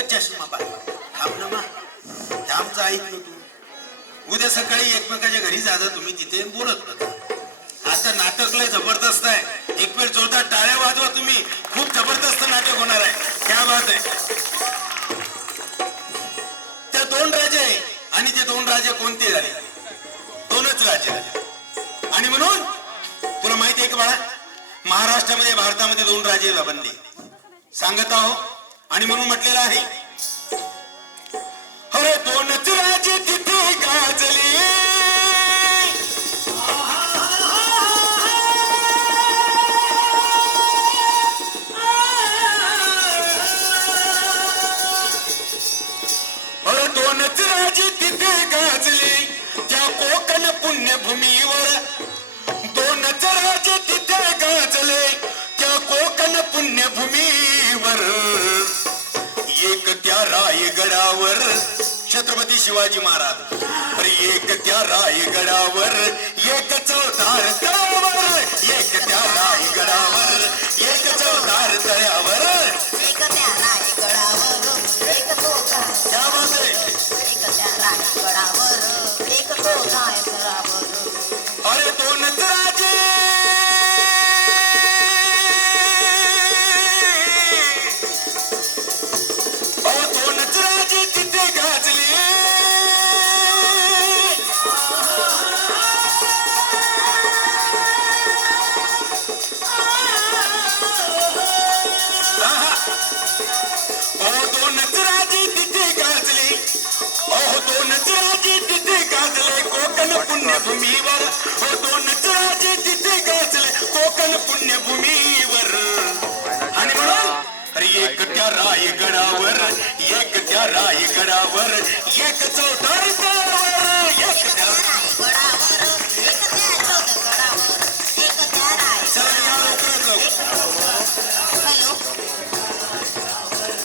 चष्मा पाय. थांब ना मा. थांबचं ऐकलो तू. उद्या सकाळी एकमेकाच्या घरी जाता तुम्ही तिथे बोलत बसा आता नाटक लय जबरदस्त आहे. एक वेळ जोरदार टाळ्या वाजवा तुम्ही. खूप जबरदस्त नाटक होणार आहे. क्या बात आहे. त्या दोन राजे आहे आणि ते दोन राजे कोणते झाले? दोनच राजे झाले. आणि म्हणून तुला माहिती आहे का बाळा? महाराष्ट्रामध्ये भारतामध्ये दोन राजे बनले सांगत आहो आणि म्हणून म्हटलेलं आहे अरे दोनच राजे तिथे गाजले. अरे दोनच राजे तिथे गाजले त्या कोकण पुण्यभूमीवर. दोनच राजे तिथे गाजले त्या कोकण पुण्यभूमीवर. एक त्या रायगडावर. छत्रपती शिवाजी महाराज. अरे एक त्या रायगडावर एक चौदार तळ्यावर. एक त्या रायगडावर एक चौदार तळ्यावर. एक त्या राजगडावर एक त्या तो भूमीवर. होतो नटराजे तिथे गाजले. कोकण पुण्यभूमीवर. आणि म्हणून अरे एक त्या रायगडावर एक त्या रायगडावर एक चौदा